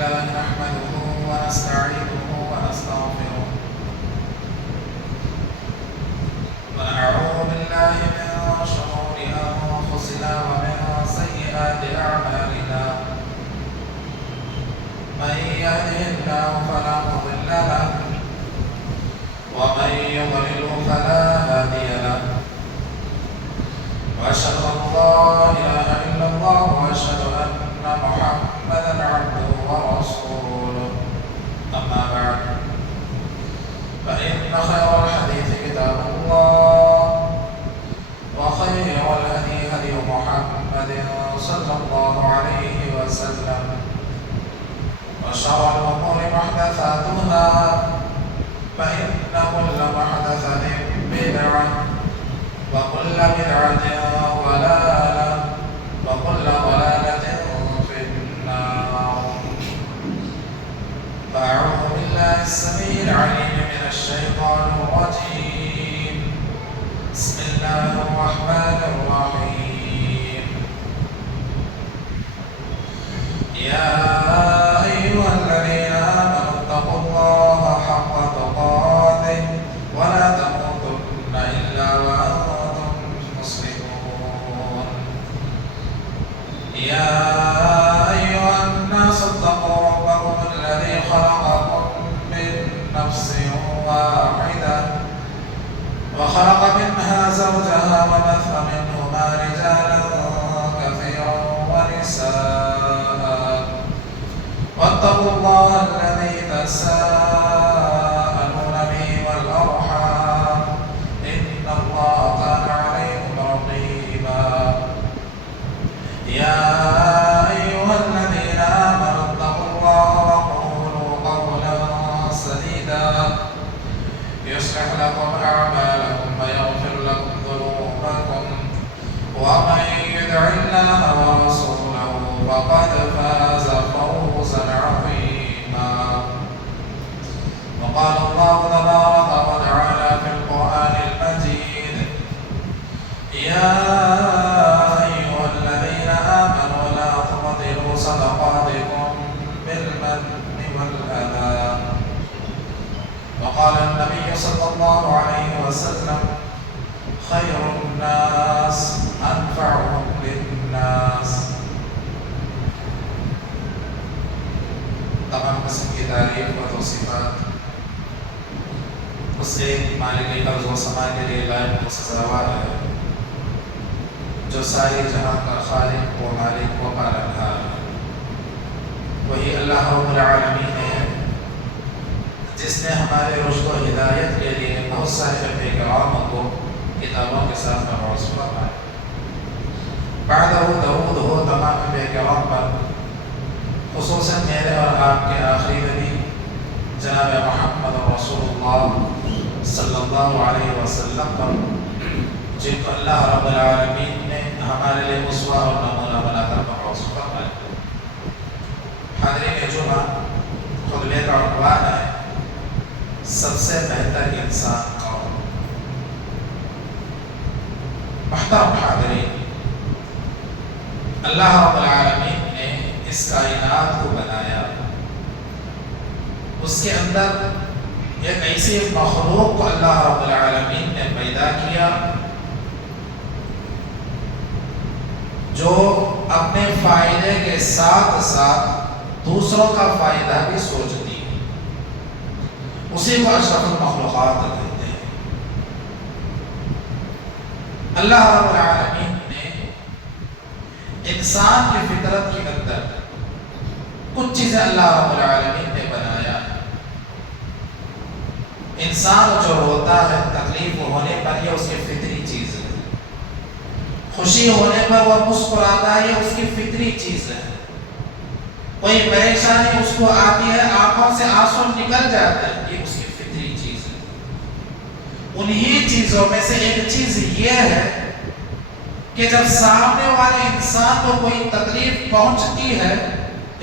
لله نحمده ونستعينه ونستغفره ونعوذ بالله من شرور أنفسنا ومن سيئات أعمالنا من يهده الله فلا مضل له ومن يضلل فلا هادي له وأشهد أن لا إله إلا الله وأشهد أن محمدا عبده ورسوله أما بعد فإن خير الحديث كتاب الله وخير الهدي هدي محمد صلى الله عليه وسلم وشر الأمور محدثاتها فإن كل محدثة بدعة وكل بدعة ضلالة وكل ضلالة في النار. فأعوذ بالله السميع العليم من الشيطان الرجيم. بسم الله الرحمن الرحيم. يا أيها الذين آمنوا اتقوا الله حق تقاته ولا تموتن إلا وأنتم مسلمون. يا أيها الناس اتقوا ربكم الذي خلقكم من نفس واحدة وخلق منها زوجها وبث منهما رجالا كثيرا ونساء واتقوا الله الذي تساءلون به والأرحام إن الله كان عليكم رقيبا. يا أيها الذين آمنوا اتقوا الله وقولوا قولا سديدا يصلح لكم أعمالكم ويغفر لكم ذنوبكم ومن يطع الله ورسوله فقد فاز فوزا عظيما. وقال الله تبارك وتعالى في القرآن المجيد يا أيها الذين آمنوا لا تبطلوا صدقاتكم بالمن والأذى. وقال النبي صلى الله عليه وسلم خير الناس أنفعهم للناس. تمام قسم کی تعریف و توصیفات اس ایک مالک قبض و سما کے لیے لائق و سزاوار ہے جو ساری جہاں کا خالق و مالک و پالنہار ہے. وہی اللہ رب العالمین ہے جس نے ہمارے رشد و ہدایت کے لیے بہت سارے انبیاء کرام کو کتابوں کے ساتھ مبعوث فرمایا. بعدہ درود ہو تمام انبیاء کرام پر، خصوصاً میرے اور آپ کے آخری نبی جناب محمد رسول اللہ صلی اللہ علیہ وسلم پر، جن کو اللہ رب العالمین نے ہمارے لیے اسوہ اور نمونہ بنا کر مبعوث فرمایا. حاضرین جمعہ، خطبے کا عنوان ہے سب سے بہتر انسان کون. محترم حاضرین، اللہ رب العالمین نے اس کائنات کو بنایا، اس کے اندر ایک ایسی مخلوق کو اللہ رب العالمین نے پیدا کیا جو اپنے فائدے کے ساتھ ساتھ دوسروں کا فائدہ بھی سوچتی ہے. اسی کو اشرف المخلوقات کہتے ہیں. اللہ رب العالمین نے انسان کی فطرت کے اندر کچھ چیزیں اللہ رب العالمین نے بنایا. انسان جو روتا ہے تکلیف ہونے پر یہ اس کی فطری چیز ہے. خوشی ہونے پر وہ مسکراتا ہے یہ اس کی فطری چیز ہے. کوئی پریشانی اس کو آتی ہے آنکھوں سے آنسو نکل جاتا ہے یہ اس کی فطری چیز ہے. انہی چیزوں میں سے ایک چیز یہ ہے کہ جب سامنے والے انسان کو کوئی تکلیف پہنچتی ہے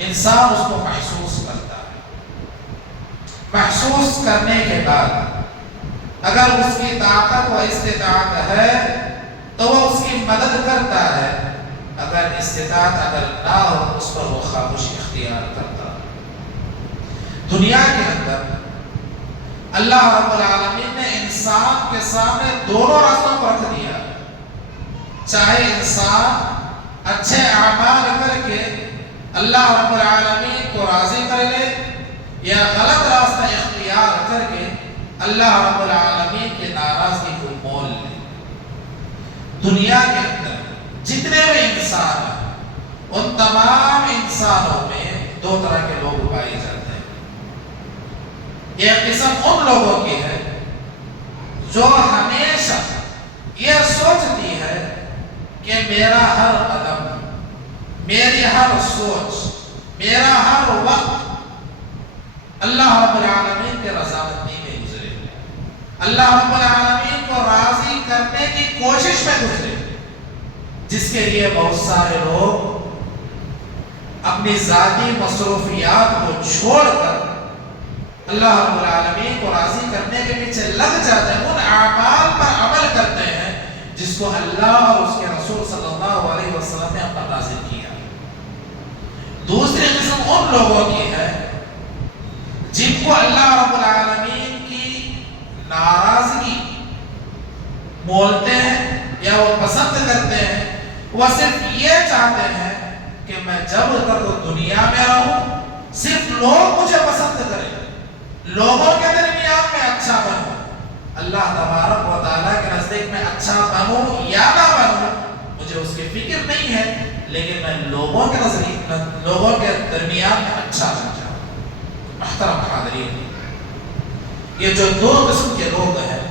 انسان اس کو محسوس کرتا ہے. محسوس کرنے کے بعد اگر اس کی طاقت و استطاعت ہے تو وہ اس کی مدد کرتا ہے، اگر استطاعت اگر نہ ہو اس پر وہ خاموشی اختیار کرتا. دنیا کے اندر اللہ رب العالمین نے انسان کے سامنے دونوں راستوں کو رکھ دیا، چاہے انسان اچھے اعمال کر کے اللہ رب العالمین کو راضی کر لے یا غلط راستہ اختیار کر کے اللہ رب العالمین کی ناراضگی کو مول لے۔ دنیا کے اندر جتنے بھی انسان ہیں ان تمام انسانوں میں دو طرح کے لوگ پائے جاتے ہیں۔ ایک قسم ان لوگوں کی ہے جو ہمیشہ یہ سوچتی ہے کہ میرا ہر قدم، میری ہر سوچ، میرا ہر وقت اللہ رب العالمین کے رضامندی میں گزرے، اللہ رب العالمین کو راضی کرنے کی کوشش میں گزرے، جس کے لیے بہت سارے لوگ اپنی ذاتی مصروفیات کو چھوڑ کر اللہ رب العالمین کو راضی کرنے کے پیچھے لگ جاتے ہیں، ان اعمال پر عمل کرتے ہیں جس کو اللہ اور اس کے رسول صلی اللہ علیہ وسلم نے اپنا نازل کیا۔ دوسری قسم ان لوگوں کی ہے جن کو اللہ رب العالمین کی ناراضگی مولتے ہیں یا وہ پسند کرتے ہیں، وہ صرف یہ چاہتے ہیں کہ میں جب تک دنیا میں رہوں صرف لوگ مجھے پسند کریں، لوگوں کے درمیان میں اچھا بنوں، اللہ تبارک و تعالیٰ کے نزدیک میں اچھا بنوں یا نہ بنوں مجھے اس کی فکر نہیں ہے، لیکن میں لوگوں کے نزدیک، لوگوں کے درمیان میں اچھا بن جاؤں۔ محترم حاضرین، یہ جو دو قسم کے لوگ ہیں،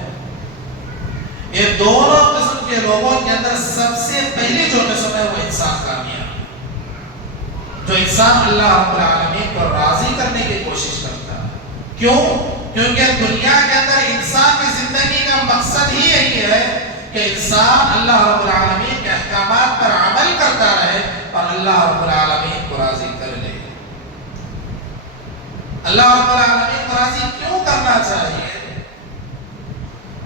یہ دونوں قسم کے لوگوں کے اندر سب سے پہلی جو قسم ہے وہ انسان کامیاب، جو انسان اللہ رب العالمین کو راضی کرنے کی کوشش کرتا ہے۔ کیوں؟ کیونکہ دنیا کے اندر انسان کی زندگی کا مقصد ہی یہی ہے کہ انسان اللہ رب العالمین کے احکامات پر عمل کرتا رہے اور اللہ رب العالمین کو راضی کر لے۔ اللہ رب العالمین کو راضی کیوں کرنا چاہیے؟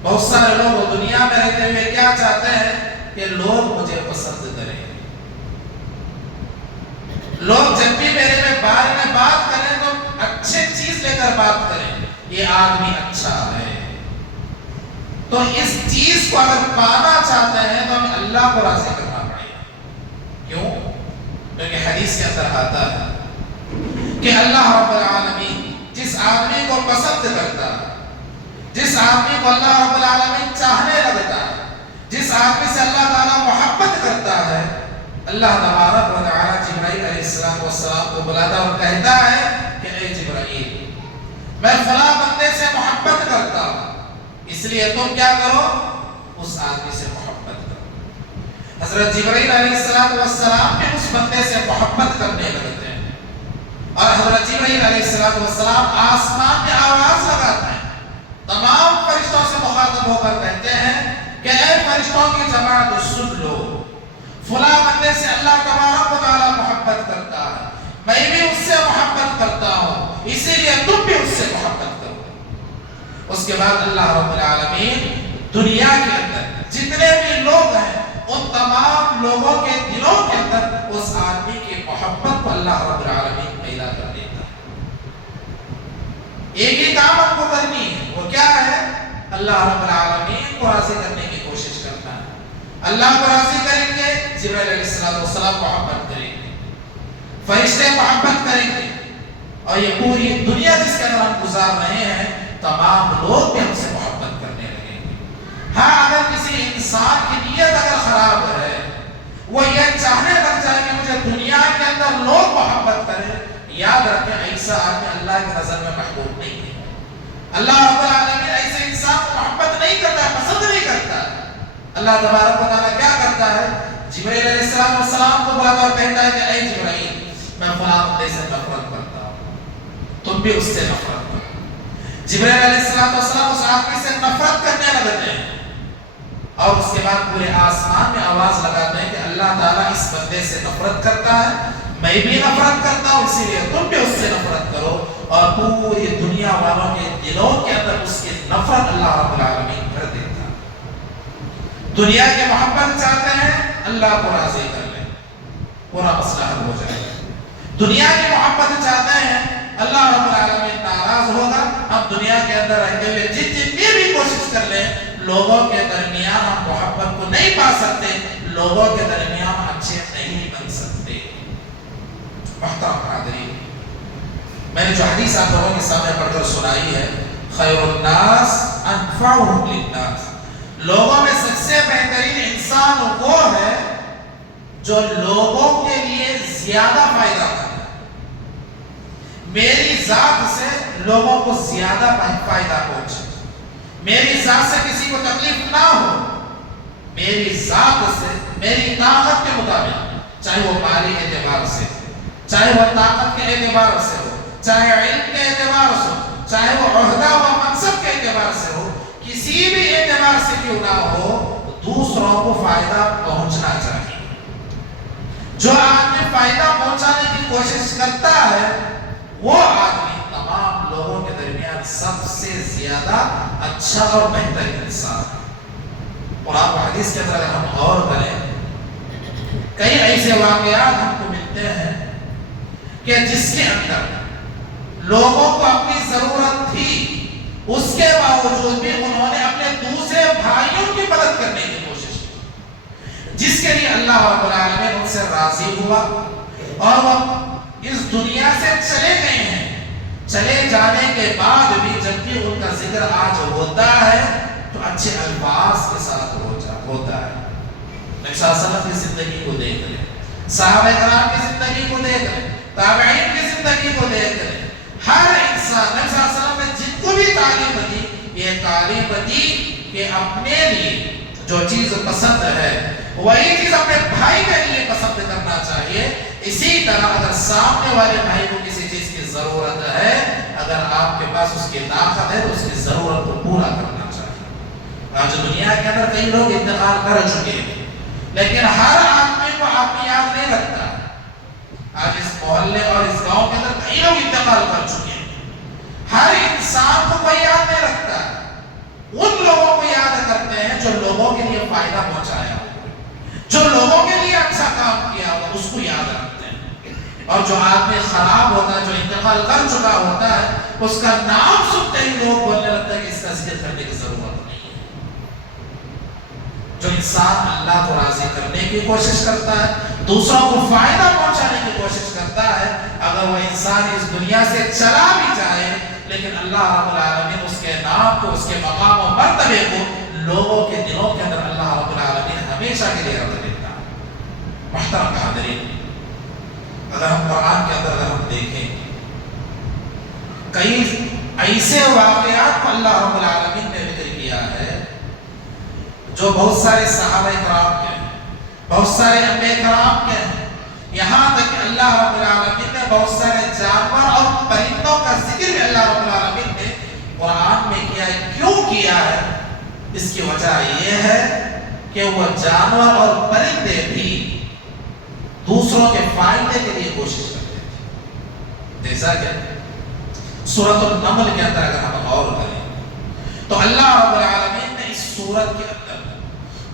بہت سارے لوگ دنیا میں رہتے ہوئے کیا چاہتے ہیں کہ لوگ مجھے پسند کریں، لوگ جب بھی میرے بارے میں بات کریں تو اچھے چیز لے کر بات کریں، یہ آدمی اچھا ہے۔ تو اس چیز کو اگر پانا چاہتے ہیں تو ہمیں اللہ کو راضی کرنا پڑے گا۔ کیوں؟ کیونکہ حدیث کے اندر آتا ہے کہ اللہ رب العالمین جس آدمی کو پسند کرتا ہے، جس آدمی کو اللہ رب العالمین چاہنے لگتا ہے، جس آدمی سے اللہ تعالیٰ محبت کرتا ہے، اللہ تبارک و تعالیٰ جبرائیل علیہ السلام کو بلاتا اور کہتا ہے کہ اے جبرائیل، میں فلاں بندے سے محبت کرتا ہوں، اس لیے تم کیا کرو؟ اس آدمی سے محبت کرو۔ حضرت جبرائیل علیہ السلام بھی اس بندے سے محبت کرنے لگتے ہیں، اور حضرت جبرائیل علیہ السلام آسمان میں آواز لگاتے ہیں، تمام فرشتوں سے مخاطب ہو کر کہتے ہیں کہ اے فرشتوں کی جماعت سن لو، فلاں بندے سے اللہ تبارک و تعالیٰ محبت کرتا ہے، میں بھی اس سے محبت کرتا ہوں، اسی لیے تم بھی اس سے محبت کرو۔ اس کے بعد اللہ رب العالمین دنیا کے اندر جتنے بھی لوگ ہیں ان تمام لوگوں کے دلوں کے اندر اس آدمی کی محبت کو اللہ رب العالمین پیدا کر دیتا ہے۔ ایک ہی کام ہم کو کرنی ہے، وہ کیا ہے؟ اللہ رب العالمین کو راضی کرنے کی کوشش کرنا ہے۔ اللہ کو راضی کریں گے، جبرائیل علیہ السلام محبت کریں گے، فرشتے محبت کریں گے، اور یہ پوری دنیا جس کے اندر ہم گزار رہے ہیں تمام لوگ بھی ہم سے محبت کرنے لگیں گے۔ ہاں، اگر کسی انسان کی نیت اگر خراب ہے، وہ یہ چاہنے لگ جائے کہ مجھے دنیا کے اندر لوگ محبت کریں، یاد رکھیں ایسا آدمی اللہ کی نظر میں محبوب نہیں ہے۔ اللہ رب العالمین ایسے انسان کو محبت نہیں کرتا ہے، پسند نہیں کرتا ہے۔ اللہ تبارک و تعالیٰ کیا کرتا ہے؟ جبرائیل علیہ السلام کو بلاتا اور کہتا ہے کہ اے جبرائیل، میں فلاں بندے سے نفرت کرتا ہوں، تم بھی اس سے نفرت کرو۔ جبرائیل علیہ السلام اس آدمی سے نفرت کرنے لگتے ہیں، اور اس کے بعد پورے آسمان میں آواز لگاتے ہیں کہ اللہ تعالیٰ اس بندے سے نفرت کرتا ہے، میں بھی نفرت کرتا ہوں، اسی لیے تم بھی اس سے نفرت کرو، اور پوری دنیا والوں کے دلوں کے اندر اس کی نفرت اللہ رب العالمین کر دیتا ہے۔ دنیا کی محبت چاہتے ہیں، اللہ کو راضی کر لیں، پورا مسئلہ حل ہو جائے گا۔ دنیا کی محبت چاہتے ہیں، اللہ رب العالمین دنیا کے اندر رہتے ہوئے جتنی بھی کوشش کر لیں لوگوں کے درمیان ہم محبت کو نہیں پا سکتے، لوگوں کے درمیان اچھے نہیں بن سکتے۔ محترم حاضرین، میں نے جو حدیث آپ لوگوں کے سامنے پڑھ کر سنائی ہے، خیر الناس انفعهم للناس، لوگوں میں سب سے بہترین انسان وہ ہے جو لوگوں کے لیے زیادہ فائدہ کرے۔ میری ذات سے لوگوں کو زیادہ فائدہ پہنچے، میری ذات سے کسی کو تکلیف نہ ہو، میری ذات سے میری طاقت کے مطابق، چاہے وہ مالی اعتبار سے، چاہے وہ طاقت کے اعتبار سے ہو، چاہے علم کے اعتبار سے ہو، چاہے وہ عہدہ و منصب کے اعتبار سے ہو، کسی بھی اعتبار سے کیوں نہ ہو، دوسروں کو فائدہ پہنچنا چاہیے۔ جو آدمی فائدہ پہنچانے کی کوشش کرتا ہے وہ آدمی تمام لوگوں کے درمیان سب سے زیادہ اچھا اور بہتر انسان ہے۔ اور آپ حدیث کے اندر اگر ہم غور کریں، کئی ایسے واقعات ہم کو ملتے ہیں کہ جس کے اندر لوگوں کو اپنی ضرورت تھی، اس کے باوجود بھی انہوں نے اپنے دوسرے بھائیوں کی مدد کرنے کی کوشش کی، جس کے لیے اللہ رب العالمین ان سے راضی ہوا اور وہ اس دنیا سے چلے گئے ہیں۔ چلے جانے کے بعد بھی جب بھی ان کا ذکر آج ہوتا ہے تو اچھے الفاظ کے ساتھ ہوتا ہے۔ نبی صلی اللہ علیہ وسلم کی زندگی کو دیکھ لیں، صحابہ کرام کی زندگی کو دیکھ لیں، تابعین کی زندگی کو دیکھ لیں، ہر انسان نبی صلی اللہ علیہ وسلم نے جن کو بھی تعلیم دی، یہ تعلیم دی کہ اپنے لیے جو چیز پسند ہے وہی چیز اپنے بھائی کے لیے پسند کرنا چاہیے۔ اسی طرح اگر سامنے والے بھائی کو کسی چیز کی ضرورت ہے، اگر آپ کے پاس اس کی طاقت ہے تو اس کی ضرورت کو پورا کرنا چاہیے۔ آج دنیا کے اندر کئی لوگ انتقال کر چکے ہیں، لیکن ہر آدمی کو آپ یاد نہیں رکھتا۔ آج اس محلے اور اس گاؤں کے اندر کئی لوگ انتقال کر چکے ہیں، ہر انسان کو کوئی یاد نہیں رکھتا۔ ان لوگوں کو یاد کرتے ہیں جو لوگوں کے لیے فائدہ پہنچایا ہو، جو لوگوں کے لیے اچھا کام کیا ہو، اس کو یاد رکھتے ہیں۔ اور جو آدمی خراب ہوتا ہے، جو انتقال کر چکا ہوتا ہے، اس کا نام سنتے ہی لوگ بولنے لگتا ہے کہ اس کا ذکر کرنے کی ضرورت نہیں ہے۔ جو انسان اللہ کو راضی کرنے کی کوشش کرتا ہے، دوسروں کو فائدہ پہنچانے کی کوشش کرتا ہے، اگر وہ انسان اس دنیا سے چلا بھی جائے لیکن اللہ رب العالمین اس کے نام کو، اس کے مقام و مرتبے کو لوگوں کے دلوں کے اندر اللہ رب العالمین ہمیشہ کے لیے رکھ دیتا ہے۔ محترم حاضرین، اگر ہم قرآن کے اندر اگر ہم دیکھیں، کئی ایسے واقعات کو اللہ رب العالمین نے ذکر کیا ہے جو بہت سارے صحابہ کرام کے ہیں، بہت سارے انبیاء کرام کے ہیں، یہاں تک کہ اللہ رب العالمین نے بہت سارے جانور اور پرندوں کا ذکر بھی اللہ رب العالمین نے قرآن میں کیا ہے۔ کیوں کیا ہے؟ اس کی وجہ یہ ہے کہ وہ جانور اور پرندے بھی دوسروں کے فائدے کے لیے کوشش کرتے تھے۔ جیسا کہ سورۃ النمل کے اندر اگر ہم غور کریں تو اللہ رب العالمین نے اس سورت کے اندر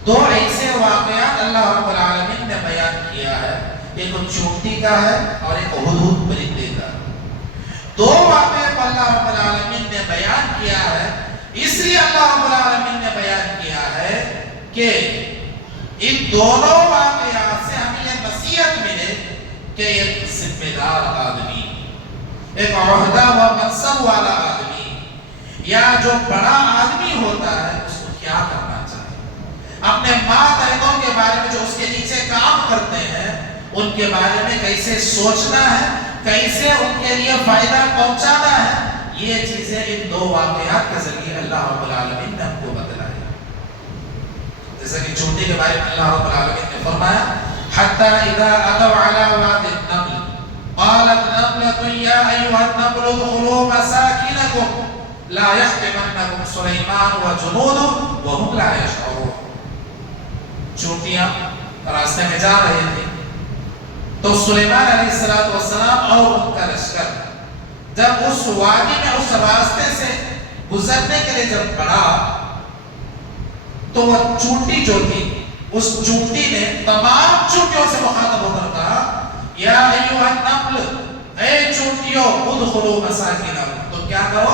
دو ایسے واقعات اللہ رب العالمین نے بیان کیا ہے، ایک چونٹی کا ہے اور ایک ہدہد پرندے کا۔ دو واقعے کو اللہ رب العالمین نے بیان کیا ہے، اس لیے اللہ رب العالمین نے بیان کیا ہے کہ ان دونوں واقعات سے ہمیں یہ نصیحت ملے کہ ایک ذمہ دار آدمی، ایک عہدہ و منصب والا آدمی یا جو بڑا آدمی ہوتا ہے اس کو کیا کرنا چاہیے، اپنے ماتحتوں کے بارے میں جو اس کے نیچے کام کرتے ہیں ان کے بارے میں کیسے سوچنا ہے، کیسے ان کے لیے فائدہ پہنچانا ہے، یہ چیزیں ان دو واقعات کے ذریعے اللہ رب العالمین نے ہم کو بتلائی۔ جیسا کہ چونٹی کے بارے میں اللہ رب العالمین نے فرمایا حَتَّى إِذَا أَتَوْا عَلَى وَادِ النَّمْلِ قَالَتْ نَمْلَةٌ يَا أَيُّهَا النَّمْلُ ادْخُلُوا مَسَاكِنَكُمْ لَا يَحْطِمَنَّكُمْ سُلَيْمَانُ وَجُنُودُهُ وَهُمْ لَا يَشْعُرُونَ۔ چونٹیاں راستے میں جا رہی تھیں تو سلیمان علیہ السلام اور ان کا لشکر جب اس وادی میں اس راستے سے گزرنے کے لیے جب بڑھا تو وہ چونٹی جو تھی، اس چونٹی نے تمام چونٹیوں سے مخاطب ہو کر کہا یا ایھا النمل، اے چونٹیوں ادخلوا مساکنکم، تو کیا کرو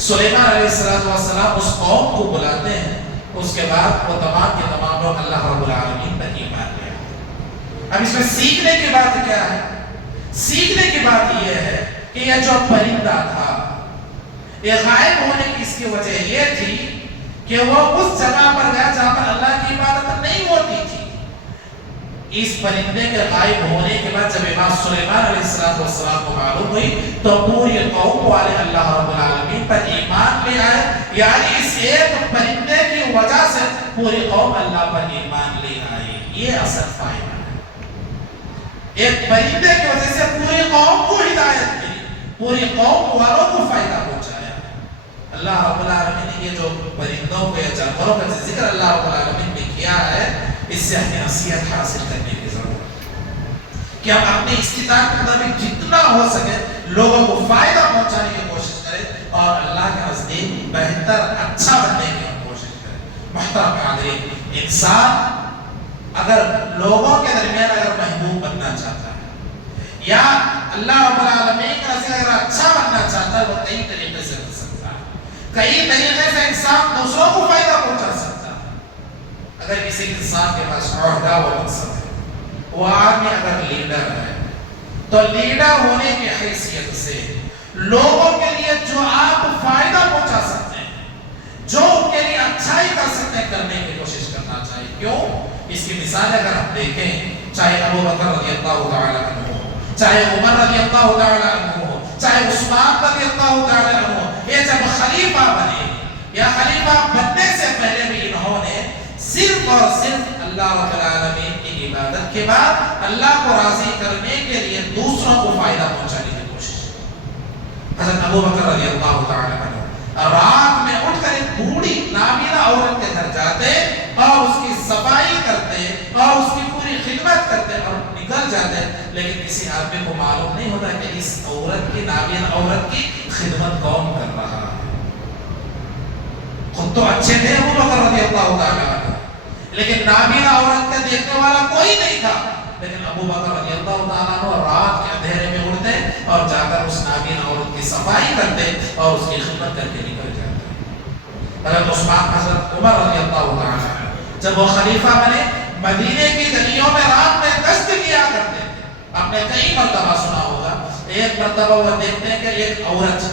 سلیمان علیہ السلام اس قوم کو بلاتے ہیں، اس کے بعد وہ تمام کے تمام لوگ اللہ رب العالمین پر ایمان لے آتے۔ اب اس میں سیکھنے کی بات کیا ہے؟ سیکھنے کی بات یہ ہے کہ یہ جو پرندہ تھا، یہ غائب ہونے کی اس کی وجہ یہ تھی کہ وہ اس جگہ پر گیا جہاں پر اللہ کی عبادت نہیں ہوتی تھی۔ اس پرندے کے غائب ہونے کے بعد جب امام سلیمان علیہ السلام کو معلوم ہوئی تو پوری قوم والے اللہ رب العالمین پر ایمان لے آئے، یعنی اس ایک پرندے کی وجہ سے پوری قوم اللہ پر ایمان لے آئے۔ یہ اصل فائدہ ہے، ایک پرندے کی وجہ سے پوری قوم کو ہدایت ملی، پوری قوم والوں کو فائدہ پہنچایا۔ اللہ رب العالمین نے یہ جو پرندوں کو یا جانوروں کا ذکر اللہ رب العالمین نے کیا ہے، اس سے ہمیں نصیحت حاصل کرنے کی ضرورت ہے کہ ہم اپنی استطاعت کے مطابق جتنا ہو سکے لوگوں کو فائدہ پہنچانے کی کوشش کریں اور اللہ کے نزدیک بہتر اچھا بننے کی ہم کوشش کریں۔ محترم حاضرین، انسان اگر لوگوں کے درمیان اگر محبوب بننا چاہتا ہے یا اللہ رب العالمین کے نزدیک اگر اچھا بننا چاہتا ہے، وہ کئی طریقے سے بن سکتا ہے، کئی طریقے سے انسان دوسروں کو فائدہ پہنچا سکتا ہے۔ اگر کسی انسان کے پاس عہدہ و منصب ہے، وہ آدمی اگر لیڈر ہے تو لیڈر ہونے کی حیثیت سے لوگوں کے لیے جو آپ فائدہ پہنچا سکتے ہیں، جو ان کے لیے اچھائی کر سکتے ہیں، کرنے کی کوشش کرنا چاہیے۔ کیوں؟ اس کی مثال اگر ہم دیکھیں، چاہے ابو بکر رضی اللہ تعالی عنہ ہو، چاہے عمر رضی اللہ تعالی عنہ ہو، چاہے عثمان رضی اللہ تعالی عنہ ہو، یہ جب خلیفہ بنے یا خلیفہ بننے سے پہلے بھی انہوں نے صرف اور صرف اللہ رب العالمین کی عبادت کے بعد اللہ کو راضی کرنے کے لیے دوسروں کو فائدہ پہنچانے کی کوشش کی۔ حضرت ابو بکر رضی اللہ تعالی عنہ رات میں اٹھ کر ایک بوڑھی نابینا عورت کے گھر جاتے اور اس کی صفائی کرتے اور اس کی پوری خدمت کرتے اور نکل جاتے، لیکن کسی آدمی کو معلوم نہیں ہوتا کہ اس عورت کی، نابینا عورت کی خدمت کون کر رہا ہے۔ خود تو اچھے تھے ابو بکر رضی اللہ تعالی عنہ، لیکن نابینا عورت کا دیکھنے والا کوئی نہیں تھا، لیکن ابو بکر رضی اللہ تعالیٰ عنہ رات کے اندھیرے میں اٹھتے اور جا کر اس نابینا عورت کی صفائی کرتے اور اس کی خدمت کر کے نکل جاتے۔ حضرت عمر رضی اللہ تعالیٰ عنہ جب وہ خلیفہ بنے، مدینے کی گلیوں میں رات میں گشت کیا کرتے تھے۔ آپ نے کئی مرتبہ سنا ہوگا، ایک مرتبہ وہ دیکھتے ہیں کہ ایک عورت،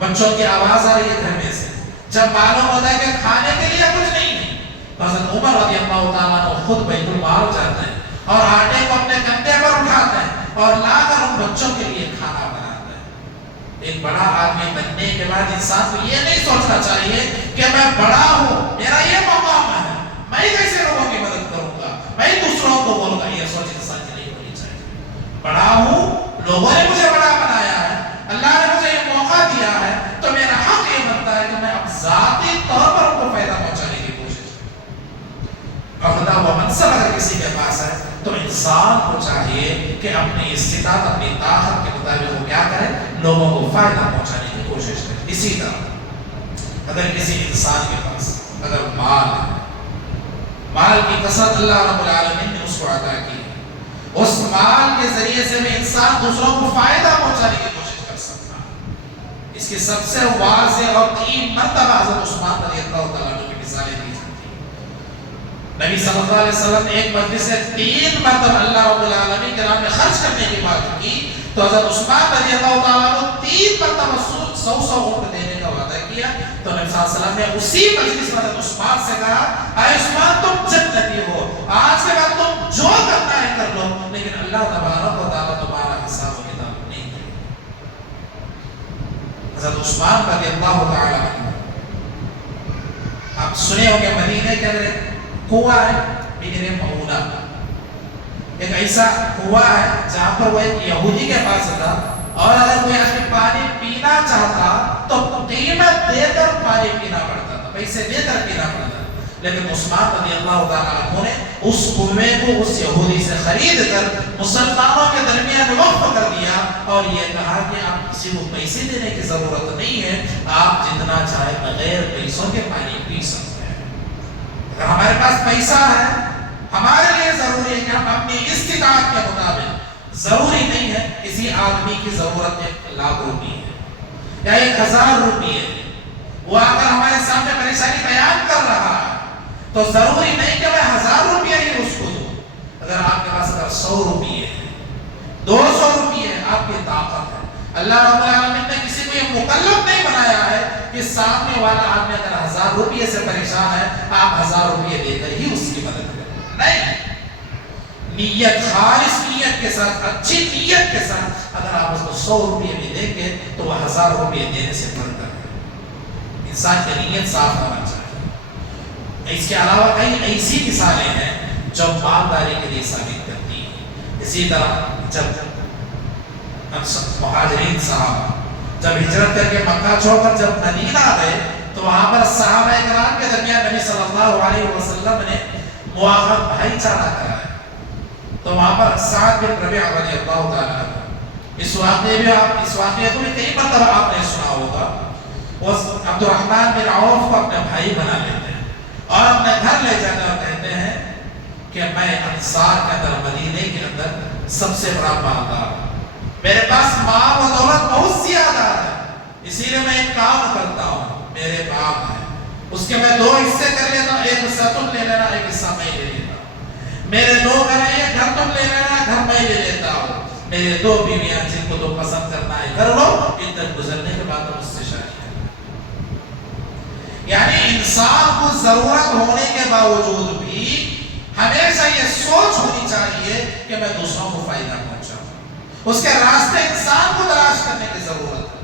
بچوں کی آواز آ رہی ہے گھر میں سے، جب معلوم ہوتا ہے کہ کھانے کے لیے کچھ نہیں ہے، حضرت عمر رضی اللہ تعالیٰ عنہ خود بیت المال جاتے ہیں اور آٹے کو اپنے کندھے پر اٹھاتے ہیں اور لا کر ان بچوں کے لیے کھانا بناتے ہیں۔ ایک بڑا آدمی بننے کے بعد انسان کو یہ نہیں سوچنا چاہیے کہ میں بڑا ہوں، میرا یہ مقام ہے، میں کیسے لوگوں کی مدد کروں گا، میں دوسروں کو بولوں گا، یہ سوچ انسان کی نہیں ہونی چاہیے۔ بڑا ہوں، لوگوں نے مجھے بڑا بنایا ہے، اللہ نے مجھے یہ موقع دیا ہے، تو میرا حق یہ بنتا ہے کہ میں اب ذاتی طور پر ان کو فائدہ پہنچانے کی کوشش کروں۔ اور خدا و منصب اگر کسی کے پاس ہے تو انسان کو چاہیے کہ اپنی استطاعت، اپنی طاقت کے مطابق وہ کیا کرے، لوگوں کو فائدہ پہنچانے کی کوشش کرے۔ اسی طرح اگر کسی انسان کے پاس اگر مال ہے، مال کی کثرت اللہ رب العالمین نے اس کو عطا کی، اس مال کے ذریعے سے بھی انسان دوسروں کو فائدہ پہنچانے کی کوشش کر سکتا ہے۔ اس کی سب سے واضح اور 3 مرتبہ حضرت عثمان رضی اللہ تعالیٰ عنہ کی مثالیں دی جاتی ہیں۔ نبی صلی اللہ علیہ وسلم نے ایک مجلس سے 3 مرتبہ اللہ رب العالمین کے نام میں خرچ کرنے کی بات کی، تو حضرت عثمان رضی اللہ تعالیٰ عنہ 3 مرتبہ 100 اونٹ دینے کا وعدہ کیا، تو نبی صلی اللہ علیہ وسلم نے اسی مجلس میں حضرت عثمان سے کہا، اے عثمان تم جنتی ہو، آج کے بعد تم جو کرنا ہے کر لو، لیکن اللہ تبارک و تعالیٰ تمہارا حساب و کتاب نہیں کرے گا۔ حضرت عثمان رضی اللہ تعالیٰ عنہ، آپ سنے ہو کہ مدینے کے اندر کنواں ہے، بئر معونہ، ایک ایسا کنواں ہے جہاں پر وہ ایک یہودی کے پاس تھا، اور اگر کوئی آدمی پانی پینا چاہتا تو قیمت دے کر پانی پینا پڑتا تھا، پیسے دے کر پینا پڑتا تھا، لیکن عثمان رضی اللہ تعالیٰ عنہ نے اس کنویں کو اس یہودی سے خرید کر مسلمانوں کے درمیان وقف کر دیا اور یہ کہا کہ آپ کسی کو پیسے دینے کی ضرورت نہیں ہے، آپ جتنا چاہے بغیر پیسوں کے پانی پی سکتے ہیں۔ اگر ہمارے پاس پیسہ ہے، ہمارے لیے ضروری ہے کہ ہم اپنی استطاعت کے مطابق، ضروری نہیں ہے کسی آدمی کی ضرورت 1 لاکھ روپی ہے یا 1000 روپی ہے، وہ اگر ہمارے سامنے پریشانی بیان کر رہا ہے تو ضروری نہیں کہ میں 1000 روپیہ ہی اس کو دوں. اگر آپ کے پاس اگر 100 روپیے ہیں، 200 روپیے ہیں، آپ کی طاقت ہے. اللہ رب العالمین نے کسی کو یہ مکلف نہیں بنایا ہے کہ سامنے والا آدمی اگر 1000 روپیے سے پریشان ہے آپ 1000 روپیے دے کر ہی اس کی مدد کریں. نہیں، نیت، خالص نیت کے ساتھ، اچھی نیت کے ساتھ اگر آپ اس کو 100 روپیے بھی دیں گے تو وہ 1000 روپیے دینے سے بڑھ کر انسان کی نیت صاف ہونا چاہیے. اس کے علاوہ کئی ایسی مثالیں ہیں جو مالداری کے لیے ثابت کرتی ہیں. اسی طرح جب مہاجرین صحابہ جب ہجرت کر کے مکہ چھوڑ کر جب مدینہ گئے تو وہاں پر صحابہ کرام کے درمیان نبی صلی اللہ علیہ وسلم نے مواخات بھائی چارہ کرایا. تو وہاں پر سعد بن ربیع رضی اللہ تعالیٰ اس واقعے کو بھی کئی مرتبہ آپ نے سنا ہوگا. وہ عبد الرحمن بن عوف کو اپنے بھائی بنا لیتے ہیں اور اپنے گھر لے جاتے اور کہتے ہیں کہ میں انصار کے اندر، مدینے کے اندر سب سے بڑا مالدار ہوں، میرے پاس مال و دولت بہت زیادہ ہے، اسی لیے میں ایک کام کرتا ہوں، میرے باغ ہے اس کے میں 2 حصے کر لیتا ہوں، ایک حصہ تم لے لینا، ایک حصہ میں لے لیتا ہوں. میرے 2 گھر ہیں، ایک گھر تم لے لینا، گھر میں لے لیتا ہوں. میرے 2 بیویاں جن کو تم پسند کرنا ہے کر لو، عدت گزرنے کے بعد تم اس سے شادی کرو. یعنی انسان کو ضرورت ہونے کے باوجود بھی ہمیشہ یہ سوچ ہونی چاہیے کہ میں دوسروں کو فائدہ پہنچاؤں. اس کے راستے انسان کو تلاش کرنے کی ضرورت ہے.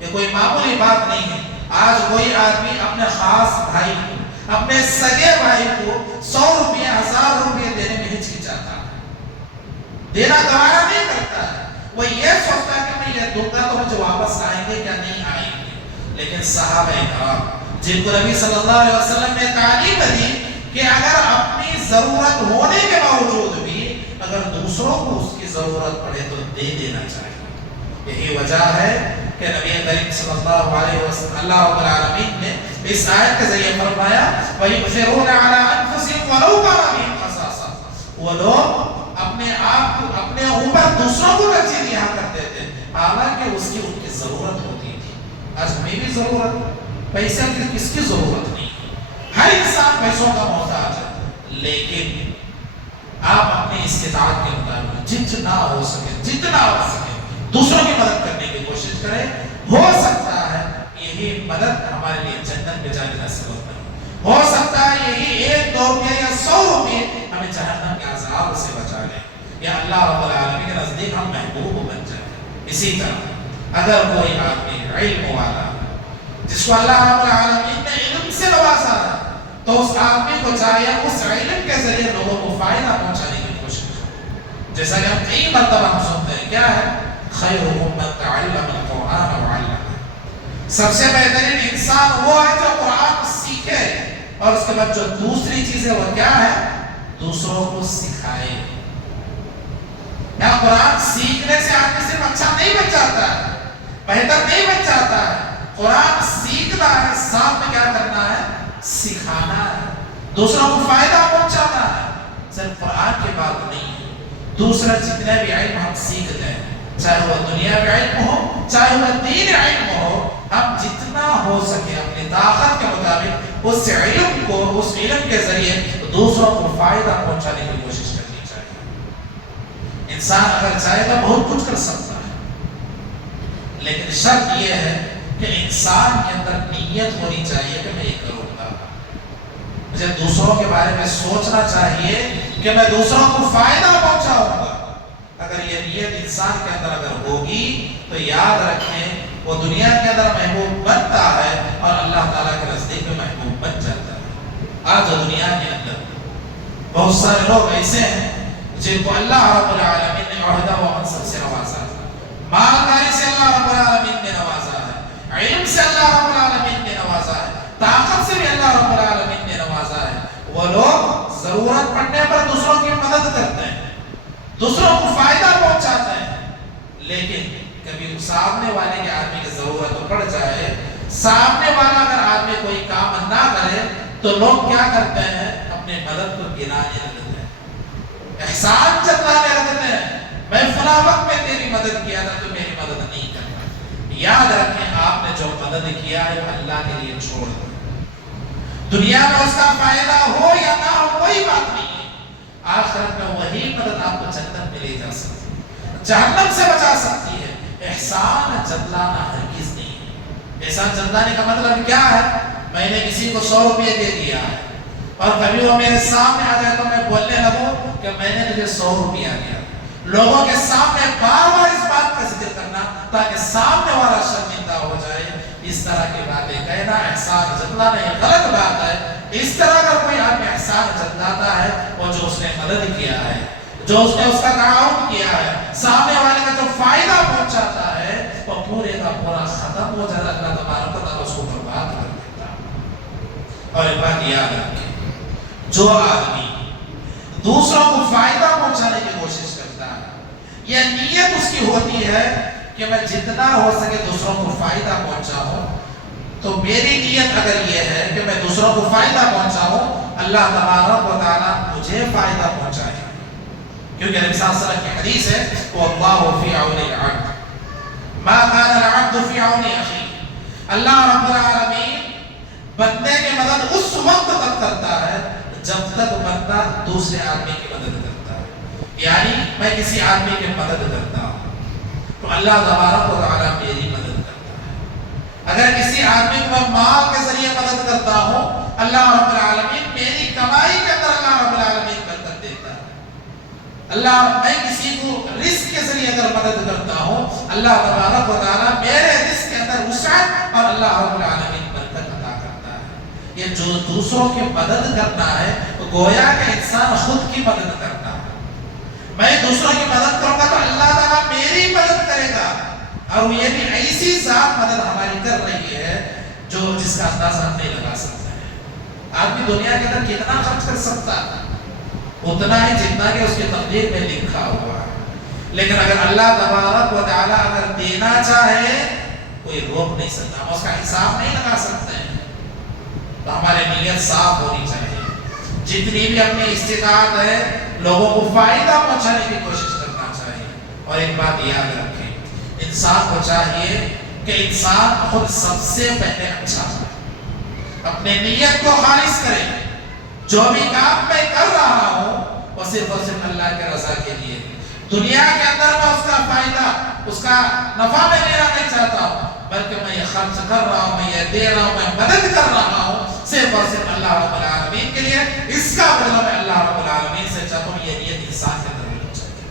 یہ کوئی معمولی بات نہیں ہے. آج کوئی آدمی اپنے خاص بھائی کو، اپنے سگے بھائی کو 100 روپیہ 1000 روپیہ دینے میں ہچکچاتا ہے، دینا گوارا نہیں کرتا ہے. وہ یہ سوچتا ہے کہ میں یہ دوں گا تو مجھے واپس آئیں گے کیا نہیں آئیں گے. لیکن صحابہ کرام جن کو نبی صلی اللہ علیہ وسلم نے تعلیم دی کہ اگر اپنی ضرورت ہونے کے باوجود بھی اگر دوسروں کو اس کی ضرورت پڑے تو دے دینا چاہیے. یہی وجہ ہے کہ نبی کریم صلی اللہ علیہ وسلم اللہ رب العالمین نے اس آیت کے ذریعے فرمایا وَيُؤْثِرُونَ عَلَىٰ أَنفُسِهِمْ وَلَوْ كَانَ بِهِمْ خَصَاصَةٌ. وہ لوگ اپنے آپ کو، اپنے اوپر دوسروں کو ترجیح دیا کرتے تھے حالانکہ اس کی ان کی ضرورت ہوتی تھی. آج ہمیں بھی ضرورت ہے، پیسے کی کس کی ضرورت نہیں. ہر انسان پیسوں کا محتاج ہے، لیکن آپ اپنی استطاعت کے مطابق جتنا ہو سکے دوسروں کی مدد کرنے کی کوشش کریں. ہو سکتا ہے یہی مدد ہمارے لیے جنت میں جانے کا سبب بنے. ہو سکتا ہے یہی 1-2 روپیہ یا 100 روپیہ ہمیں جہنم کے عذاب سے بچا لے یا اللہ رب العالمین کے نزدیک ہم محبوب بن جائیں. اسی طرح اگر کوئی آدمی علم والا جس کو اللہ رب العالمین نے علم سے نوازا ہے تو اس آدمی کو چاہیے اس علم کے ذریعے لوگوں کو فائدہ پہنچانے کی کوشش کرے. جیسا کہ ہم کئی مرتبہ ہم سنتے ہیں کیا ہے خیرکم من تعلم القرآن وعلمہ. سب سے بہترین انسان وہ ہے جو قرآن سیکھے اور اس کے بعد جو دوسری چیز ہے وہ کیا ہے دوسروں کو سکھائے. یا قرآن سیکھنے سے آدمی صرف اچھا نہیں بن جاتا ہے، بہتر نہیں بن جاتا ہے. قرآن سیکھنا ہے، ساتھ میں کیا کرنا ہے سکھانا ہے، دوسروں کو فائدہ پہنچانا ہے. صرف قرآن کی بات نہیں ہے، دوسرا جتنے بھی علم ہم سیکھتے ہیں چاہے وہ دنیا کا علم ہو چاہے وہ دین علم ہو، ہم جتنا ہو سکے اپنی طاقت کے مطابق اس علم کو، اس علم کے ذریعے دوسروں کو فائدہ پہنچانے کی کوشش کرنی چاہیے. انسان اگر چاہے تو بہت کچھ کر سکتا ہے، لیکن شرط یہ ہے کہ انسان کے اندر نیت ہونی چاہیے کہ میں یہ کروں گا. مجھے دوسروں کے بارے میں سوچنا چاہیے کہ میں دوسروں کو فائدہ پہنچاؤں گا. اگر یہ نیت انسان کے اندر اگر ہوگی تو یاد رکھیں وہ دنیا کے اندر محبوب بنتا ہے اور اللہ تعالیٰ کے نزدیک میں محبوب بن جاتا ہے. آج دنیا کے اندر بہت سارے لوگ ایسے ہیں جن کو اللہ رب العالمین نے عہدہ و منصب سے نوازا ہے، مالداری سے اللہ رب العالمین نے نوازا ہے، علم سے اللہ رب العالمین نے نوازا ہے، طاقت سے بھی اللہ رب العالمین نے نوازا ہے. وہ لوگ ضرورت پڑنے پر دوسروں کی مدد کرتے ہیں، دوسروں کو فائدہ پہنچاتے ہیں. لیکن کبھی سامنے والے کے آدمی کی ضرورت پڑ جائے، سامنے والا اگر آدمی کوئی کام نہ کرے تو لوگ کیا کرتے ہیں اپنے مدد کو گنانے لگتے ہیں، احسان جتلانے لگتے ہیں. میں فلاں وقت میں تیری مدد کیا تھا تو میری مدد نہیں کرتا. یاد رکھیں آپ نے جو مدد کیا ہے وہ اللہ کے لیے چھوڑ دے. دنیا میں اس کا فائدہ ہو یا نہ ہو کوئی بات نہیں ہے، آخرت میں وہی مدد آپ کو جنت میں لے جا سکتی ہے، جہنم سے بچا سکتی ہے. احسان جتلانا ہرگز نہیں ہے. احسان جتلانے کا مطلب کیا ہے؟ میں نے کسی کو 100 روپے دے دیا ہے اور کبھی وہ میرے سامنے آ جائے تو میں بولنے لگوں کہ میں نے تجھے 100 روپیہ دیا. لوگوں کے سامنے بار بار اس بات کا ذکر کرنا تاکہ سامنے والا شرمندہ ہو جائے. اس طرح کی باتیں کہنا احسان جتلانا یہ غلط بات ہے. اس طرح اگر کوئی آدمی احسان جتلاتا ہے وہ جو اس نے مدد کیا ہے، جو اس نے اس کا تعاون کیا ہے، سامنے والے کا جو فائدہ پہنچاتا ہے وہ پورے کا پورا ختم ہو جاتا ہے. اللہ تبارک و تعالیٰ اس کو برباد کر دیتا ہے. اور ایک بات یاد رکھیں، جو آدمی دوسروں کو فائدہ پہنچانے کی کوشش کرتا ہے، یہ نیت اس کی ہوتی ہے کہ میں جتنا ہو سکے دوسروں کو فائدہ پہنچاؤں، تو میری نیت اگر یہ ہے کہ میں دوسروں کو فائدہ پہنچاؤں، اللہ تبارک و تعالیٰ مجھے فائدہ پہنچائے. کیونکہ نبی صلی اللہ علیہ وسلم کی حدیث ہے وَاللَّهُ فِي عَوْنِ الْعَبْدِ مَا كَانَ الْعَبْدُ فِي عَوْنِ أَخِيهِ. اللہ رب العالمین بندے کی مدد اس وقت تک کرتا ہے جب تک بندہ دوسرے آدمی کی مدد کرتا ہے. یعنی میں کسی آدمی کی مدد کرتا ہوں تو اللہ تبارک و تعالیٰ میری مدد کرتا ہے. اگر کسی آدمی کو میں مال کے ذریعے مدد کرتا ہوں، اللہ رب العالمین میری کمائی کے اندر اللہ رب العالمین برکت دیتا ہے. میں کسی کو رزق کے ذریعے اگر مدد کرتا ہوں، اللہ تبارک و تعالیٰ میرے رزق کے اندر وسعت اور اللہ رب العالمین برکت عطا کرتا ہے. یہ جو دوسروں کی مدد کرنا ہے گویا کہ انسان خود کی مدد کرنا ہے. میں دوسروں کی مدد کروں گا تو اللہ تعالیٰ میری مدد کرے گا، اور یہ بھی ایسی ذات مدد ہماری کر رہی ہے جس کا اندازہ ہم نہیں لگا سکتے ہیں. آدمی دنیا کے اندر کتنا خرچ کر سکتا ہے؟ اتنا ہی جتنا کہ اس کی تقدیر میں لکھا ہوا ہے. لیکن اگر اللہ تبارک و تعالیٰ اگر دینا چاہے کوئی روک نہیں سکتا. ہم اس کا حساب نہیں لگا سکتے ہیں. تو ہماری نیت صاف ہونی چاہیے. جتنی بھی اپنی استطاعت ہے لوگوں کو فائدہ پہنچانے کی کوشش کرنا چاہیے. اور ایک بات یاد رکھیں، انسان کو چاہیے کہ انسان خود سب سے پہلے اچھا ہے، اپنے نیت کو خالص کرے. جو بھی کام میں کر رہا ہوں وہ صرف اور صرف اللہ کے رضا کے لیے. دنیا کے اندر میں اس کا فائدہ، اس کا نفع میں لینا نہیں چاہتا ہوں، بلکہ میں یہ خرچ کر رہا ہوں، میں یہ دے رہا ہوں، میں مدد کر رہا ہوں صرف اور صرف اللہ رب العالمین کے لیے. اس کا بدلہ میں اللہ رب العالمین سے چاہتا ہوں. یہ نیت انسان کے اندر ہونی چاہیے.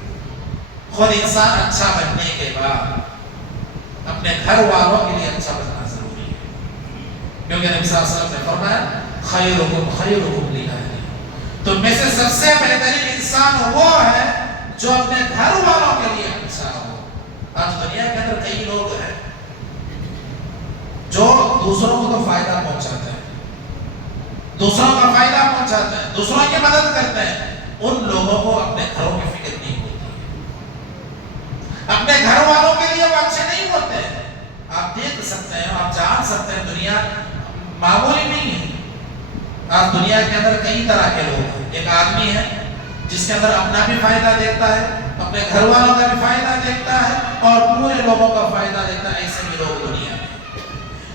خود انسان اچھا بننے کے بعد اپنے گھر والوں کے لیے اچھا بننا ضروری ہے. کیونکہ نبی صلی اللہ علیہ وسلم نے فرمایا خیرکم خیرکم لأہلہ. تو میں سے سب سے بہترین انسان وہ ہے جو اپنے گھر والوں کے لیے اچھا ہو. آج دنیا کے اندر کئی لوگ ہیں جو دوسروں کو تو فائدہ پہنچاتے ہیں، دوسروں کا فائدہ پہنچاتے ہیں، دوسروں کی مدد کرتے ہیں. ان لوگوں کو اپنے گھروں کی فکر نہیں ہوتی، اپنے گھر والوں کے لیے وہ اچھے نہیں ہوتے. آپ دیکھ سکتے ہیں، آپ جان سکتے ہیں دنیا معمولی نہیں ہے. آج دنیا کے اندر کئی طرح کے لوگ ہیں. ایک آدمی ہے جس کے اندر اپنا بھی فائدہ دیکھتا ہے، اپنے گھر والوں کا بھی فائدہ دیکھتا ہے اور پورے لوگوں کا فائدہ دیکھتا ہے. ایسے بھی لوگ دنیا میں.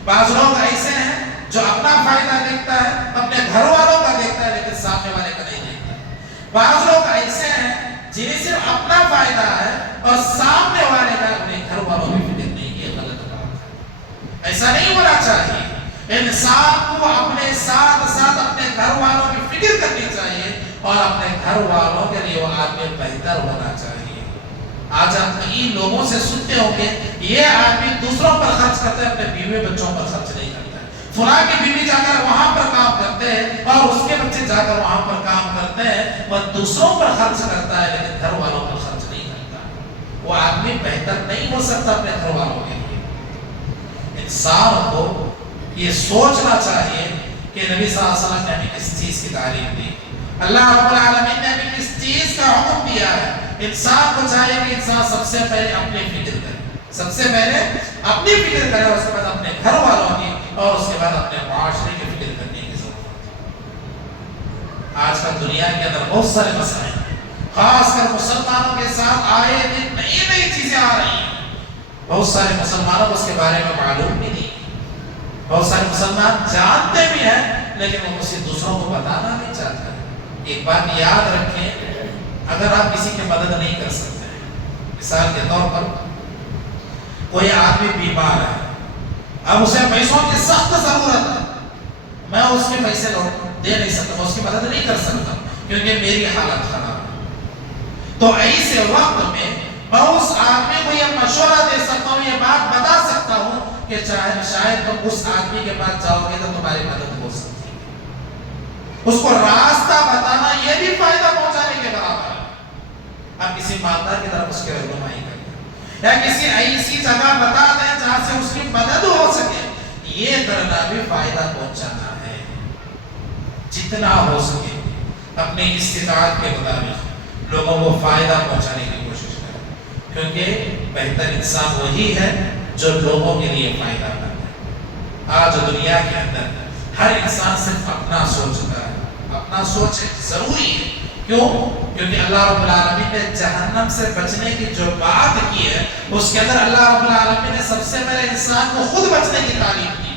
بعض لوگ ایسے ہیں جو اپنا فائدہ دیکھتا ہے، اپنے گھر والوں کا دیکھتا ہے لیکن سامنے والے کا نہیں دیکھتا. بعض لوگ ایسے ہیں جنہیں صرف اپنا فائدہ ہے اور سامنے والے کا اپنے گھر والوں کی فکر نہیں. یہ غلط بات ہے، ایسا نہیں ہونا چاہیے. انسان کو اپنے ساتھ ساتھ اپنے گھر والوں کی فکر کرنی چاہیے اور اپنے گھر والوں کے لیے وہ آدمی بہتر ہونا چاہیے. آج آپ کئی لوگوں سے سنتے ہوں گے یہ آدمی دوسروں پر خرچ کرتا ہے، اپنے بیوی بچوں پر خرچ نہیں کرتا ہے. فلاں کی بیوی جا کر وہاں پر کام کرتے ہیں اور اس کے بچے جا کر وہاں پر کام کرتے ہیں. وہ دوسروں پر خرچ کرتا ہے لیکن گھر والوں پر خرچ نہیں کرتا. وہ آدمی بہتر نہیں ہو سکتا اپنے گھر والوں کے لیے. انسان کو یہ سوچنا چاہیے کہ نبی صلی اللہ علیہ وسلم نے ہمیں کس چیز کی تعلیم دی، اللہ رب العالمین نے ہمیں کس چیز کا حکم دیا ہے. انسان کو چاہیے کہ انسان سب سے پہلے اپنی فکر کرے، سب سے پہلے اپنی فکر کرے، اس کے بعد اپنے گھر والوں کی اور اس کے بعد اپنے معاشرے کی فکر کرنے کی ضرورت ہے. آج کل دنیا کے اندر بہت سارے مسائل ہیں، خاص کر مسلمانوں کے ساتھ آئے دن نئی نئی چیزیں آ رہی ہیں. بہت سارے مسلمانوں کو اس کے بارے میں معلوم بھی نہیں. بہت سارے مسلمان جانتے بھی ہیں لیکن وہ کسی دوسروں کو بتانا نہیں چاہتے۔ ایک بات یاد رکھیں، اگر آپ کسی کی مدد نہیں کر سکتے، مثال کے طور پر کوئی آدمی بیمار ہے، اب اسے پیسوں کی سخت ضرورت ہے، میں اس کے پیسے دے نہیں سکتا، میں اس کی مدد نہیں کر سکتا کیونکہ میری حالت خراب ہے، تو ایسے وقت میں اس آدمی کو یہ مشورہ دے سکتا ہوں، یہ بات بتا سکتا ہوں کہ شاید تم اس آدمی کے پاس جاؤ گے تو تمہاری مدد ہو سکتی ہے۔ اس کو راستہ بتانا یہ بھی فائدہ پہنچانے کے برابر ہے۔ اب کسی مالدار کی طرف اس کی رہنمائی کریں یا کسی ایسی جگہ بتا دیں جہاں سے اس کی مدد ہو سکے، یہ کرنا بھی فائدہ پہنچانا ہے۔ جتنا ہو سکے اپنے استطاعت کے مطابق لوگوں کو فائدہ پہنچانے کی کوشش کریں، کیونکہ بہتر انسان وہی ہے جو لوگوں کے لیے فائدہ کرتا ہے۔ آج دنیا کے اندر ہر انسان صرف اپنا سوچتا ہے، اپنا سوچ ضروری ہے۔ کیوں؟ کیونکہ اللہ رب العالمین نے جہنم سے بچنے کی جو بات کی ہے اس کے اندر اللہ رب العالمین نے سب سے پہلے انسان کو خود بچنے کی تعلیم دی۔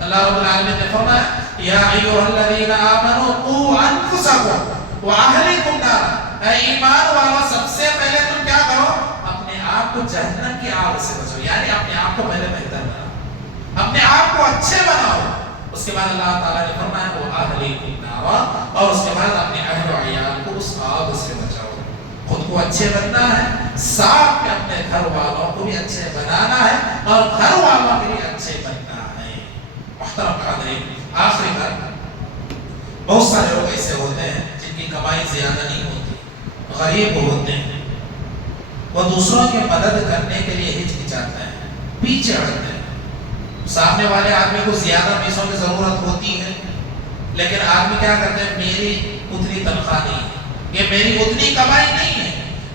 اللہ رب العالمین نے فرمایا یا ایھا الذین آمنوا قوا انفسکم واہلکم نارا، اے ایمان والو سب سے پہلے تم کیا کرو؟ اپنے آپ کو جہنم کی آگ سے بچاؤ، یعنی اپنے آپ کو پہلے بہتر بناؤ، اپنے آپ کو اچھے بناؤ۔ اس کے بعد اللہ تعالیٰ نے فرمایا واہلکم نارا، اور اس کے بعد اپنے اہل و عیال کو اس آگ سے بچاؤ۔ خود کو اچھے بننا ہے، ساتھ میں اپنے گھر والوں کو بھی اچھے بنانا ہے اور گھر والوں کے لیے اچھے بننا ہے۔ محترم حاضرین، آخری بات، بہت سارے لوگ ایسے ہوتے ہیں جن کی کمائی زیادہ نہیں ہوتی، غریب ہوتے ہیں، وہ دوسروں کی مدد کرنے کے لیے ہچکچاتے ہیں، پیچھے ہٹتے ہیں۔ سامنے والے آدمی کو زیادہ پیسوں کی ضرورت ہوتی ہے لیکن آدمی کیا کرتے ہیں، میری اتنی تنخواہ نہیں ہے، یہ میری اتنی کمائی نہیں ہے،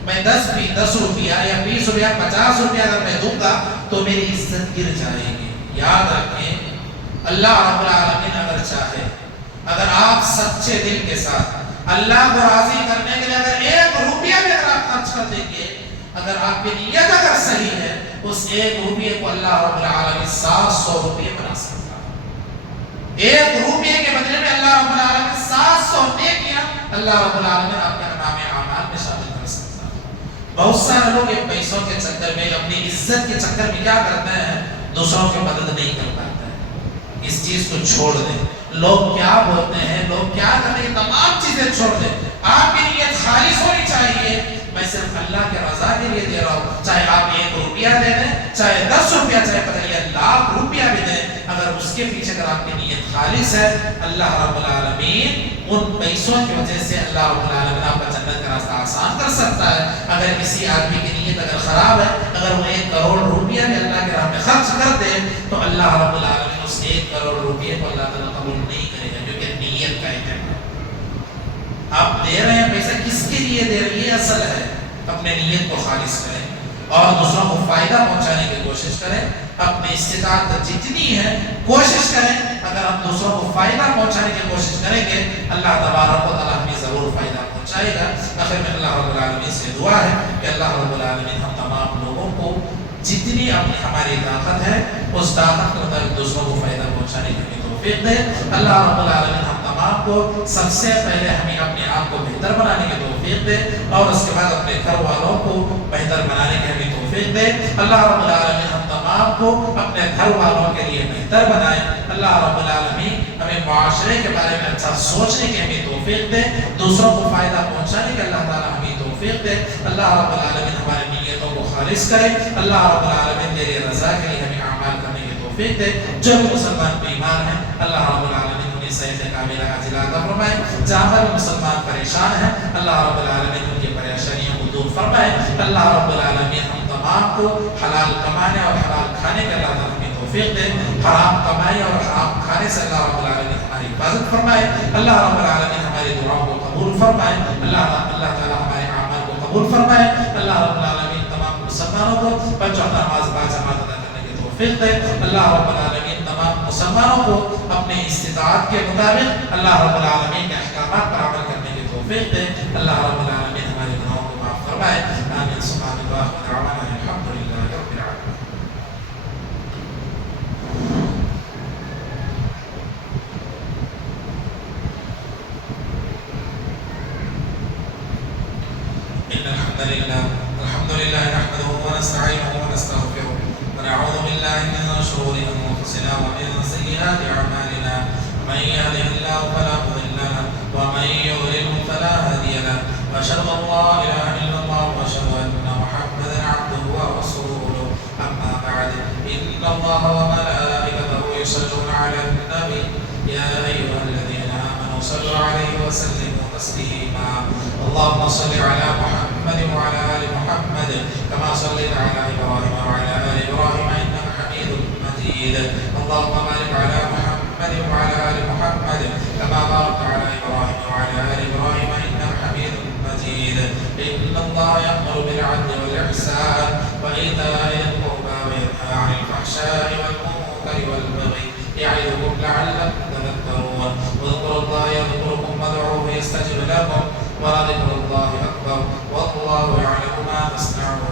میں 10 روپیہ یا 20 روپیہ 50 روپیہ اگر میں دوں گا تو میری عزت گر جائے گی۔ یاد رکھیں، اللہ رب العالمین اگر چاہے، اگر آپ سچے دل کے ساتھ اللہ کو راضی کرنے کے لیے اگر 1 روپیہ بھی اگر آپ خرچ کر دیں گے، اگر آپ کی نیت اگر صحیح ہے، اس 1 روپیے کو اللہ رب العالمین 700 روپیے بنا سکتا ہے۔ 1 روپیے کے بدلے میں اللہ رب العالمین 700 نیکیاں اللہ رب العالمین اپنے نام اعمال میں شامل کر سکتا ہے۔ بہت سارے لوگ یہ پیسوں کے چکر میں، اپنی عزت کے چکر میں کیا کرتے ہیں، دوسروں کی مدد نہیں کر پاتے ہیں۔ اس چیز کو چھوڑ دیں، لوگ کیا بولتے ہیں، لوگ کیا کرتے ہیں، تمام چیزیں چھوڑ دیں۔ آپ کی نیت خالص ہونی چاہیے، میں صرف اللہ کے رضا کے لیے دے رہا ہوں، چاہے آپ 1 روپیہ دے دیں، چاہے 10 روپیہ، چاہے پتہ یا لاکھ روپیہ بھی دیں، اگر اس کے پیچھے اگر آپ کی نیت خالص ہے، اللہ رب العالمین ان پیسوں کی وجہ سے اللہ رب العالمین آپ کا جنت کا راستہ آسان کر سکتا ہے۔ اگر کسی آدمی کی نیت اگر خراب ہے، اگر وہ 1 کروڑ روپیہ بھی اللہ کے راہ میں خرچ کر دے تو اللہ رب العالمین اس 1 کروڑ روپیے کو اللہ تعالیٰ قبول نہیں کرے گا، کیونکہ نیت کا اہتمام۔ آپ دے رہے ہیں پیسہ کس کے لیے دے رہے ہیں، یہ اصل ہے۔ اپنے نیت کو خالص کریں اور دوسروں کو فائدہ پہنچانے کی کوشش کریں، اپنی استطاعت جتنی ہے کوشش کریں۔ اگر ہم دوسروں کو فائدہ پہنچانے کی کوشش کریں گے، اللہ تبارک و تعالیٰ ہمیں ضرور فائدہ پہنچائے گا۔ آخر میں اللہ رب العالمین سے دعا ہے کہ اللہ رب العالمین ہم تمام لوگوں کو جتنی اپنی ہماری طاقت ہے اس طاقت کے مطابق دوسروں کو فائدہ پہنچانے کی ہمیں توفیق دے۔ اللہ رب العالمین ہم تمام کو سب سے پہلے ہمیں اپنے آپ کو بہتر بنانے کی توفیق دے اور اس کے بعد اپنے گھر والوں کو بہتر بنانے کی ہمیں توفیق دے۔ اللہ رب العالمین ہم تمام کو اپنے گھر والوں کے لیے بہتر بنائے۔ اللہ رب العالمین ہمیں معاشرے کے بارے میں اچھا سوچنے کی ہمیں توفیق دے، دوسروں کو فائدہ پہنچانے کی اللہ تعالیٰ ہمیں توفیق دے۔ اللہ رب العالمین ہماری نیتوں کو خالص کرے۔ اللہ رب العالمین تیری رضا کے لیے ہمیں اعمال کرنے کی توفیق دے۔ جو بھی مسلمان بیمار ہیں اللہ رب العالمین انہیں صحت کاملہ عاجلہ عطا فرمائے۔ جہاں پر مسلمان پریشان ہیں اللہ رب العالمین ان کی پریشانیوں کو دور فرمائے۔ اللہ رب العالمین ہم تمام کو حلال کمانے اور حلال کھانے کا اللہ تعالیٰ ہمیں توفیق دے۔ حرام کمائی اور حرام کھانے سے اللہ رب العالمین ہماری حفاظت فرمائے۔ اللہ رب العالمین ہماری دعاؤں کو قبول فرمائے۔ اللہ تعالیٰ ہمارے اعمال کو قبول فرمائے۔ اللہ رب العالمین تمام مسلمانوں کو 5 وقت نماز باجماعت ادا کرنے کی توفیق دے۔ اللہ رب العالمین تمام مسلمانوں کو اپنے استطاعت کے مطابق اللہ رب العالمین کے احکامات پر عمل کرنے کی توفیق دے۔ اللہ رب العالمین ہمارے گناہوں کو معاف فرمائے۔ آمین سبحان اللہ الحمد للہ رب العالمین۔ الحمد لله نحمده ونستعينه ونستغفره ونعوذ بالله من شرور أنفسنا ومن سيئات أعمالنا من يهده الله فلا مضل له ومن يضلل فلا هادي له وأشهد أن لا إله إلا الله وأشهد أن محمدا عبده ورسوله أما بعد إن الله وملائكته يصلون على النبي يا أيها الذين آمنوا صلوا عليه وسلموا تسليما اللهم صل على محمد وعلى آل محمد كما صليت على إبراهيم وعلى آل إبراهيم إنك حميد مجيد اللهم بارك على محمد وعلى آل محمد كما باركت على إبراهيم وعلى آل إبراهيم إنك حميد مجيد إن الله يأمر بالعدل والإحسان وإيتاء القربى وينهى عن الفحشاء والمنكر والبغي يعظكم لعلكم تذكرون واذكروا الله يذكركم وادعوه يستجب لكم ولذكر الله أكبر والله يعلم ما تصنعون